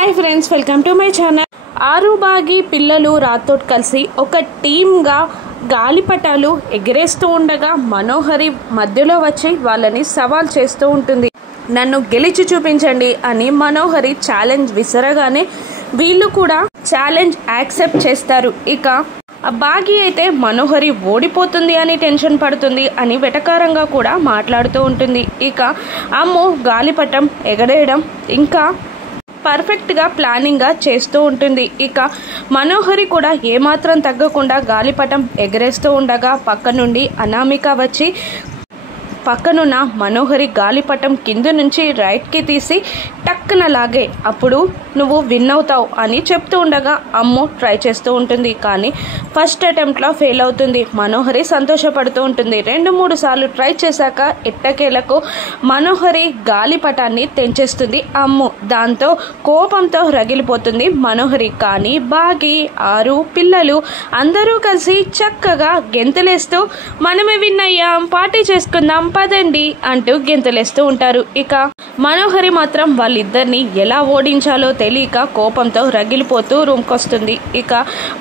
Hi friends, welcome to my channel. ఆరు బాగి పిల్లలు రాథోడ్ కలిసి ఒక టీమ్గా గాలిపటాలు ఎగిరేస్తూ ఉండగా మనోహరి మధ్యలో వచ్చి వాళ్ళని సవాల్ చేస్తూ ఉంటుంది. నన్ను గెలిచి చూపించండి అని మనోహరి ఛాలెంజ్ విసరగానే వీళ్ళు కూడా ఛాలెంజ్ యాక్సెప్ట్ చేస్తారు. ఇక బాగి అయితే మనోహరి ఓడిపోతుంది అని టెన్షన్ పడుతుంది అని వెటకారంగా కూడా మాట్లాడుతూ ఉంటుంది. ఇక అమ్మో గాలిపటం ఎగరేయడం ఇంకా పర్ఫెక్ట్గా ప్లానింగ్గా చేస్తూ ఉంటుంది. ఇక మనోహరి కూడా ఏమాత్రం తగ్గకుండా గాలిపటం ఎగరేస్తూ ఉండగా పక్క నుండి అనామిక వచ్చి పక్కనున్న మనోహరి గాలిపటం కింద నుంచి రైట్కి తీసి టక్కున లాగే అప్పుడు నువ్వు విన్ అవుతావు అని చెప్తూ ఉండగా అమ్ము ట్రై చేస్తూ ఉంటుంది. కానీ ఫస్ట్ అటెంప్ట్లో ఫెయిల్ అవుతుంది. మనోహరి సంతోషపడుతూ ఉంటుంది. 2-3 సార్లు ట్రై చేశాక ఎట్టకేలకు మనోహరి గాలిపటాన్ని తెంచేస్తుంది అమ్ము. దాంతో కోపంతో రగిలిపోతుంది మనోహరి. కానీ బాగి, ఆరు, పిల్లలు అందరూ కలిసి చక్కగా గెంతులేస్తూ మనమే విన్ అయ్యాం, పార్టీ చేసుకుందాం పదండి అంటూ గెంతులేస్తూ ఉంటారు. ఇక మనోహరి మాత్రం వాళ్ళిద్దరిని ఎలా ఓడించాలో తెలియక కోపంతో రగిలిపోతూ రూమ్కి వస్తుంది. ఇక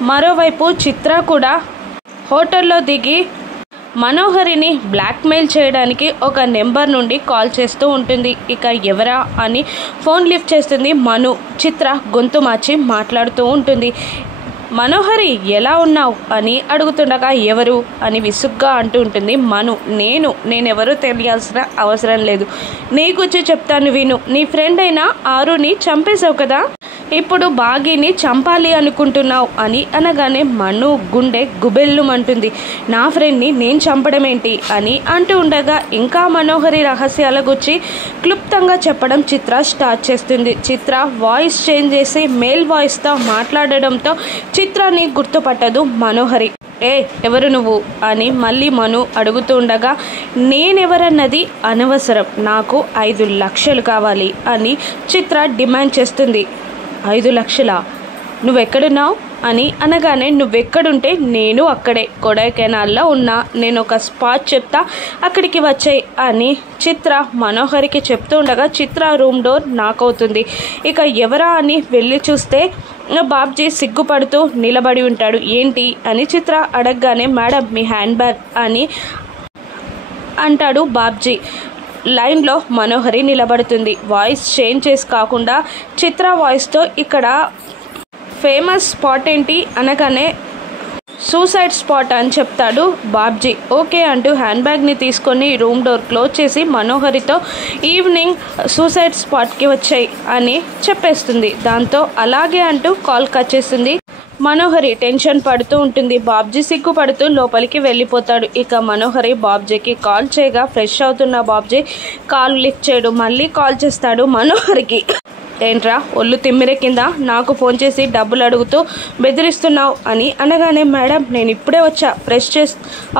మరోవైపు చిత్ర కూడా హోటల్లో దిగి మనోహరిని బ్లాక్మెయిల్ చేయడానికి ఒక నెంబర్ నుండి కాల్ చేస్తూ ఉంటుంది. ఇక ఎవరా అని ఫోన్ లిఫ్ట్ చేస్తుంది మను. చిత్ర గొంతు మార్చి మాట్లాడుతూ ఉంటుంది. మనోహరి ఎలా ఉన్నావు అని అడుగుతుండగా ఎవరు అని విసుగ్గా అంటూ ఉంటుంది మను. నేనెవరో తెలియాల్సిన అవసరం లేదు, నీ గురించి చెప్తాను విను. నీ ఫ్రెండ్ అయినా ఆరుని చంపేశావు కదా, ఇప్పుడు బాగిని చంపాలి అనుకుంటున్నావు అని అనగానే మను గుండె గుబెల్లుమంటుంది. నా ఫ్రెండ్ని నేను చంపడం ఏంటి అని అంటూ ఉండగా ఇంకా మనోహరి రహస్యాల గురించి క్లుప్తంగా చెప్పడం చిత్ర స్టార్ట్ చేస్తుంది. చిత్ర వాయిస్ చేంజ్ చేసి మేల్ వాయిస్తో మాట్లాడడంతో చిత్రాన్ని గుర్తుపట్టదు మనోహరి. ఎవరు నువ్వు అని మళ్ళీ మను అడుగుతూ ఉండగా నేనెవరన్నది అనవసరం, నాకు 5 లక్షలు కావాలి అని చిత్ర డిమాండ్ చేస్తుంది. 5 లక్షలా? నువ్వెక్కడున్నావు అని అనగానే నువ్వెక్కడుంటే నేను అక్కడే కొడైకెనాల్లో ఉన్నా, నేను ఒక స్పాట్ చెప్తా అక్కడికి వచ్చాయి అని చిత్ర మనోహరికి చెప్తూ ఉండగా చిత్ర రూమ్ డోర్ నాక్ అవుతుంది. ఇక ఎవరా అని వెళ్ళి చూస్తే బాబ్జీ సిగ్గుపడుతూ నిలబడి ఉంటాడు. ఏంటి అని చిత్ర అడగగానే మేడం మీ హ్యాండ్ బ్యాగ్ అని అంటాడు బాబ్జీ. లైన్లో మనోహరి నిలబడుతుంది. వాయిస్ చేంజ్ చేసి కాకుండా చిత్ర వాయిస్తో ఇక్కడ ఫేమస్ స్పాట్ ఏంటి అనగానే సూసైడ్ స్పాట్ అని చెప్తాడు బాబ్జీ. ఓకే అంటూ హ్యాండ్ బ్యాగ్ని తీసుకొని రూమ్ డోర్ క్లోజ్ చేసి మనోహరితో ఈవినింగ్ సూసైడ్ స్పాట్కి వచ్చాయి అని చెప్పేస్తుంది. దాంతో అలాగే అంటూ కాల్ కట్ చేస్తుంది. మనోహరి టెన్షన్ పడుతూ ఉంటుంది. బాబ్జీ సిగ్గుపడుతూ లోపలికి వెళ్ళిపోతాడు. ఇక మనోహరి బాబ్జీకి కాల్ చేయగా ఫ్రెష్ అవుతున్న బాబ్జీ కాల్ లిఫ్ట్ చేయడు. మళ్ళీ కాల్ చేస్తాడు మనోహరికి. ఏంట్రా ఒళ్ళు తిమ్మిరెక్కిందా, నాకు ఫోన్ చేసి డబ్బులు అడుగుతూ బెదిరిస్తున్నావు అని అనగానే మేడం నేను ఇప్పుడే వచ్చా, ఫ్రెష్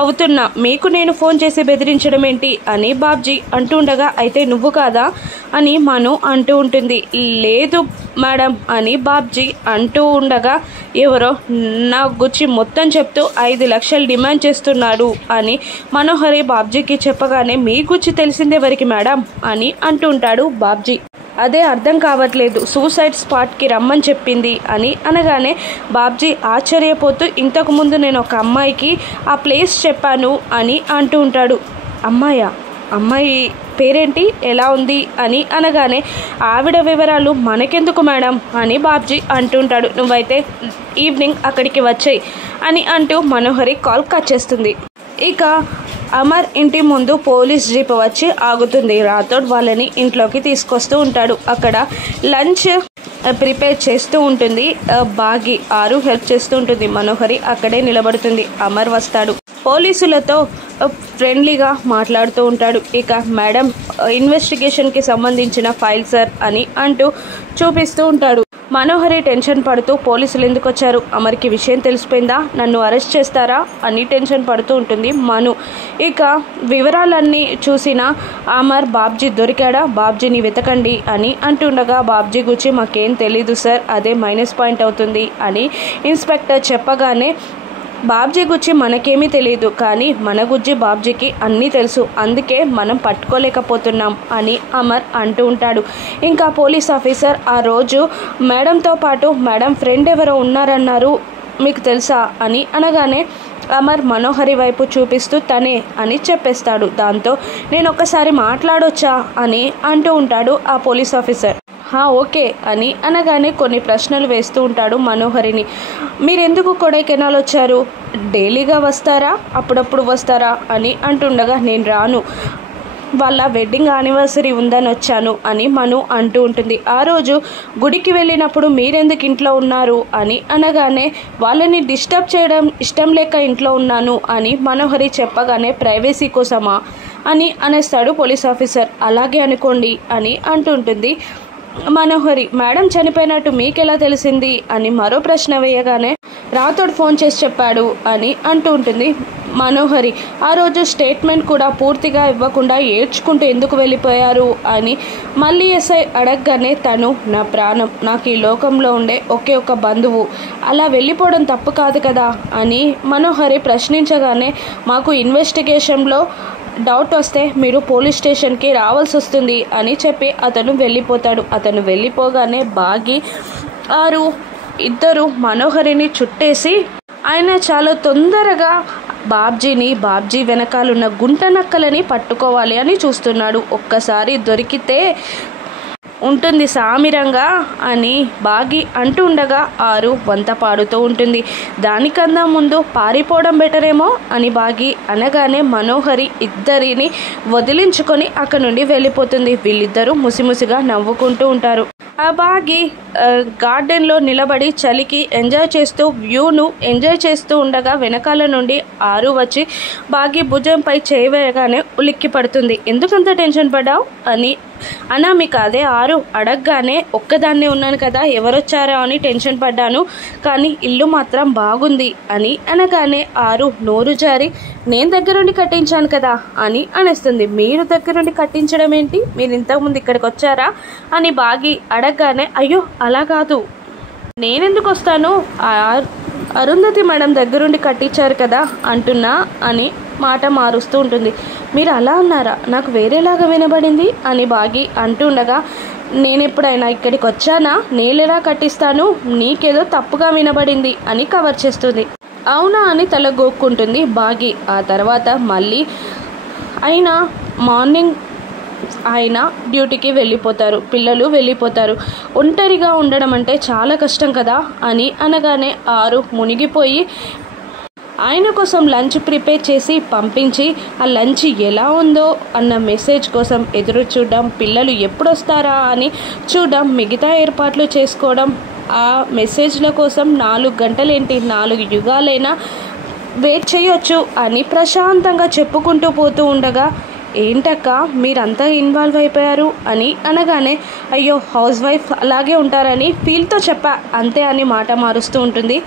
అవుతున్నా, మీకు నేను ఫోన్ చేసి బెదిరించడం ఏంటి అని బాబ్జీ అంటూ ఉండగా అయితే నువ్వు కాదా అని మను అంటూ ఉంటుంది. లేదు మేడం అని బాబ్జీ అంటూ ఉండగా ఎవరో నా గురించి మొత్తం చెప్తూ 5 లక్షలు డిమాండ్ చేస్తున్నాడు అని మనోహరి బాబ్జీకి చెప్పగానే మీ గురించి తెలిసిందెవరికి మేడం అని అంటూ ఉంటాడు బాబ్జీ. అదే అర్థం కావట్లేదు, సూసైడ్ స్పాట్కి రమ్మని చెప్పింది అని అనగానే బాబ్జీ ఆశ్చర్యపోతూ ఇంతకుముందు నేను ఒక అమ్మాయికి ఆ ప్లేస్ చెప్పాను అని అంటూ ఉంటాడు. అమ్మాయి పేరేంటి, ఎలా ఉంది అని అనగానే ఆవిడ వివరాలు మనకెందుకు మేడం అని బాబ్జీ అంటుంటాడు. నువ్వైతే ఈవినింగ్ అక్కడికి వచ్చాయి అని అంటూ మనోహరి కాల్ కట్ చేస్తుంది. ఇక అమర్ ఇంటి ముందు పోలీస్ జీప్ వచ్చి ఆగుతుంది. రాథోడ్ వాళ్ళని ఇంట్లోకి తీసుకొస్తూ ఉంటాడు. అక్కడ లంచ్ ప్రిపేర్ చేస్తూ ఉంటుంది బాగి. ఆరు హెల్ప్ చేస్తూ ఉంటుంది. మనోహరి అక్కడే నిలబడుతుంది. అమర్ వస్తాడు. పోలీసులతో ఫ్రెండ్లీగా మాట్లాడుతూ ఉంటాడు. ఇక మేడం ఇన్వెస్టిగేషన్కి సంబంధించిన ఫైల్ సార్ అని అంటూ చూపిస్తూ ఉంటాడు. మనోహరి టెన్షన్ పడుతూ పోలీసులు ఎందుకు వచ్చారు, అమర్కి విషయం తెలిసిపోయిందా, నన్ను అరెస్ట్ చేస్తారా అని టెన్షన్ పడుతూ ఉంటుంది మను. ఇక వివరాలన్నీ చూసిన అమర్ బాబ్జీ దొరికాడా, బాబ్జీని వెతకండి అని అంటుండగా బాబ్జీ గురించి మాకేం తెలీదు సార్, అదే మైనస్ పాయింట్ అవుతుంది అని ఇన్స్పెక్టర్ చెప్పగానే బాబ్జీ గురించి మనకేమీ తెలియదు, కానీ మన గురించి బాబ్జీకి అన్నీ తెలుసు, అందుకే మనం పట్టుకోలేకపోతున్నాం అని అమర్ అంటూ ఉంటాడు. ఇంకా పోలీస్ ఆఫీసర్ ఆ రోజు మేడంతో పాటు మేడం ఫ్రెండ్ ఎవరో ఉన్నారన్నారు, మీకు తెలుసా అని అనగానే అమర్ మనోహరి వైపు చూపిస్తూ తనే అని చెప్పేస్తాడు. దాంతో నేను ఒక్కసారి మాట్లాడొచ్చా అని అంటూ ఉంటాడు ఆ పోలీస్ ఆఫీసర్. ఓకే అని అనగానే కొన్ని ప్రశ్నలు వేస్తూ ఉంటాడు మనోహరిని. మీరెందుకు కొడైకెనాల్ వచ్చారు? డైలీగా వస్తారా, అప్పుడప్పుడు వస్తారా అని అంటుండగా నేను రాను, వాళ్ళ వెడ్డింగ్ యానివర్సరీ ఉందని వచ్చాను అని మను అంటూ ఉంటుంది. ఆ రోజు గుడికి వెళ్ళినప్పుడు మీరెందుకు ఇంట్లో ఉన్నారు అని అనగానే వాళ్ళని డిస్టర్బ్ చేయడం ఇష్టం లేక ఇంట్లో ఉన్నాను అని మనోహరి చెప్పగానే ప్రైవసీ కోసమా అని అనేస్తాడు పోలీస్ ఆఫీసర్. అలాగే అనుకోండి అని అంటుంటుంది మనోహరి. మేడం చనిపోయినట్టు మీకెలా తెలిసింది అని మరో ప్రశ్న వేయగానే రాథోడ్ ఫోన్ చేసి చెప్పాడు అని అంటూ ఉంటుంది మనోహరి. ఆ రోజు స్టేట్మెంట్ కూడా పూర్తిగా ఇవ్వకుండా ఏడ్చుకుంటూ ఎందుకు వెళ్ళిపోయారు అని మళ్ళీ ఎస్ఐ అడగగానే తను నా ప్రాణం, నాకు ఈ లోకంలో ఉండే ఒకే ఒక బంధువు, అలా వెళ్ళిపోవడం తప్పు కాదు కదా అని మనోహరి ప్రశ్నించగానే మాకు ఇన్వెస్టిగేషన్లో డౌట్ వస్తే మీరు పోలీస్ స్టేషన్కి రావాల్సి వస్తుంది అని చెప్పి అతను వెళ్ళిపోతాడు. అతను వెళ్ళిపోగానే బాగి ఇద్దరు మనోహరిని చుట్టేసి ఆయన చాలా తొందరగా బాబ్జీ వెనకాలన్న గుంట నక్కలని పట్టుకోవాలి అని చూస్తున్నాడు. ఒక్కసారి దొరికితే ఉంటుంది సామిరంగా అని బాగి అంటూ ఉండగా వంత పాడుతూ ఉంటుంది. దానికన్నా ముందు పారిపోవడం బెటరేమో అని బాగి అనగానే మనోహరి ఇద్దరిని వదిలించుకొని అక్కడి నుండి వెళ్ళిపోతుంది. వీళ్ళిద్దరూ ముసిముసిగా నవ్వుకుంటూ ఉంటారు. ఆ బాగి గార్డెన్లో నిలబడి చలికి ఎంజాయ్ చేస్తూ వ్యూను ఎంజాయ్ చేస్తూ ఉండగా వెనకాల నుండి వచ్చి బాగి భుజంపై చేయి వేయగానే ఉలిక్కి పడుతుంది. ఎందుకంత టెన్షన్ పడ్డావు అని అనామిక అదే అడగగానే ఒక్కదాన్నే ఉన్నాను కదా, ఎవరొచ్చారో అని టెన్షన్ పడ్డాను, కానీ ఇల్లు మాత్రం బాగుంది అని అనగానే నోరు జారి నేను దగ్గరుండి కట్టించాను కదా అని అనేస్తుంది. మీరు దగ్గరుండి కట్టించడం ఏంటి, మీరు ఇంతకుముందు ఇక్కడికి వచ్చారా అని బాగి అడగగానే అయ్యో అలా కాదు, నేనెందుకు వస్తాను, అరుంధతి మేడం దగ్గరుండి కట్టించారు కదా అంటున్నా అని మాట మారుస్తూ ఉంటుంది. మీరు అలా అన్నారా, నాకు వేరేలాగా వినబడింది అని బాగి అంటుండగా నేను ఎప్పుడైనా ఇక్కడికి వచ్చానా, నేలెలా కట్టిస్తాను, నీకేదో తప్పుగా వినబడింది అని కవర్ చేస్తుంది. అవునా అని తల గోక్కుంటుంది బాగి. ఆ తర్వాత మళ్ళీ మార్నింగ్ ఆయన డ్యూటీకి వెళ్ళిపోతారు, పిల్లలు వెళ్ళిపోతారు. ఒంటరిగా ఉండడం అంటే చాలా కష్టం కదా అని అనగానే మునిగిపోయి ఆయన కోసం లంచ్ ప్రిపేర్ చేసి పంపించి ఆ లంచ్ ఎలా ఉందో అన్న మెసేజ్ కోసం ఎదురు చూడడం, పిల్లలు ఎప్పుడు వస్తారా అని చూడడం, మిగతా ఏర్పాట్లు చేసుకోవడం, ఆ మెసేజ్ల కోసం 4 గంటలేంటి 4 యుగాలైనా వెయిట్ చేయొచ్చు అని ప్రశాంతంగా చెప్పుకుంటూ పోతూ ఉండగా ఏంటక్క మీరంతా ఇన్వాల్వ్ అయిపోయారు అని అనగానే అయ్యో హౌస్ వైఫ్ అలాగే ఉంటారని ఫీల్తో చెప్పా అంతే అని మాట మారుస్తూ ఉంటుంది.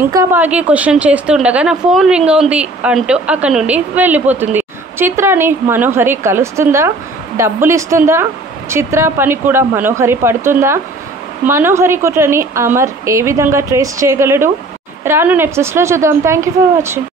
ఇంకా బాగా క్వశ్చన్ చేస్తుండగా నా ఫోన్ రింగ్ ఉంది అంటూ అక్కడ నుండి వెళ్ళిపోతుంది. చిత్రాని మనోహరి కలుస్తుందా, డబ్బులు ఇస్తుందా, చిత్ర పని కూడా మనోహరి పడుతుందా, మనోహరి కుట్రని అమర్ ఏ విధంగా ట్రేస్ చేయగలడు, రాను ఎపిసోడ్స్లో చూద్దాం. Thank you for watching.